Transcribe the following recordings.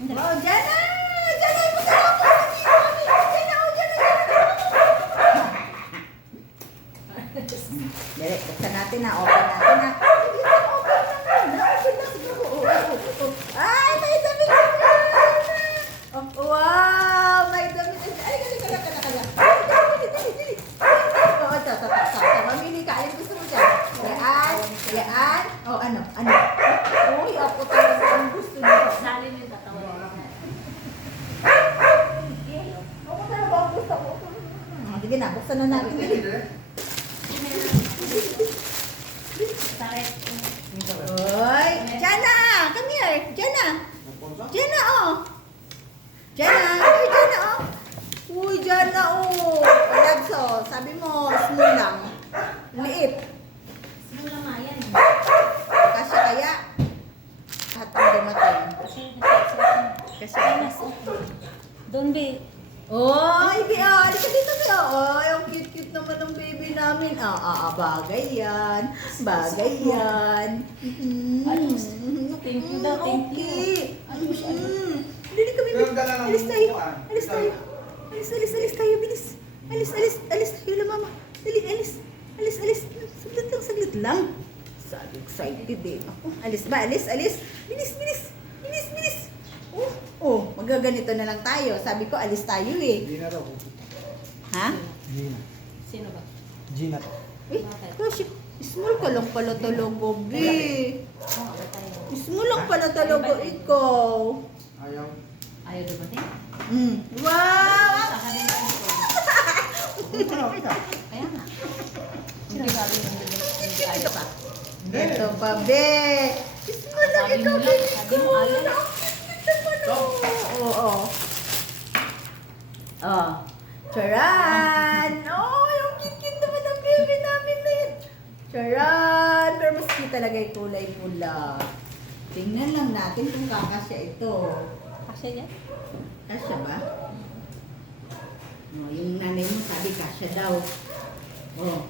Oh, dyan na! Dyan na! Punta na! Dyan na! Oh, dyan na! Dyan na! Dali, buksan natin na. Open natin na. Hindi na, open na muna. Open na. Oh, oh, oh, oh. Ay, may damit na! Oh, wow! May damit na! Ay, kala, kala, kala, kala. Ay, dali, dali, dali. Oh, ito, ito, ito, ito. Mamili ka. Ayun gusto mo dyan. Yan, yan. Oh, ano, ano? Uy, ako talaga ang gusto nito. Salin yung katawan. Ako talaga ang gusto ko. Ah, Sige na, buksan na natin. Uy! Jana! Come here! Jana! Jana, oh! Jana! Uy, Jana, oh! Uy, Jana, oh! Labso, sabi mo, small lang. Liit. Simula nga yan. Kasi kaya, lahat ang dumating. Kasi Kasi, Doon, be. Oh, Ibi, oh, halika dito, Bi. Oh, yung cute-cute naman ng baby namin. Ah, ah, ah, bagay yan. Bagay yan. Mm. Ayos. Thank you daw, thank you. Okay. Ayos, Mm. Dili ka, baby. Pero dala lang Alis tayo. upuan. Alis tayo. Alis, alis, alis tayo. Bilis. Alis, alis, alis tayo la mama. Dali, alis. Alis, alis. Saglit lang, saglit lang. Sabi, excited eh. Ako, alis ba? Alis, alis. Bilis, bilis. Magaganito na lang tayo. Sabi ko, alis tayo eh. Gina raw. Ha? Gina. Sino ba? Gina. Eh, gosh, small ka lang pala talaga, tayo? Small lang pala talaga ikaw. Ayaw. Ayaw dumating? Mm. Wow! Na. Kaya nga. Hindi sabi hindi ayaw pa. Ito pa, Be. Small lang ikaw, mo Be. mo ayaw. Oo, oo. Oh. Charan! Oh, yung cute naman ng baby namin na yun. Charan! Pero mas cute talaga yung kulay pula. Tingnan lang natin kung kakasya ito. Kasi niya? Kasya ba? Oh, yung nanay mo sabi kasya daw. Oh.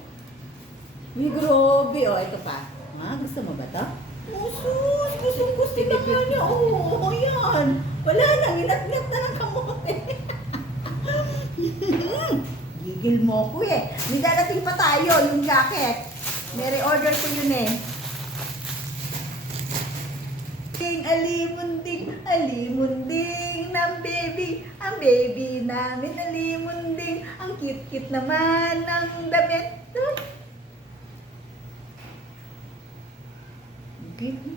Uy, grabe. Oh, ito pa. Ha? Gusto mo ba to? Oh, sus! Gusto, gusto naman niya. Oo, oh, yan. Wala na. Inat-inat na ng kamote. Gigil mo ko eh. May darating pa tayo, yung jacket. May re-order ko yun eh. Ding alimunding, alimunding ng baby. Ang baby namin alimunding. Ang cute-cute naman ng damit. Diba? Okay.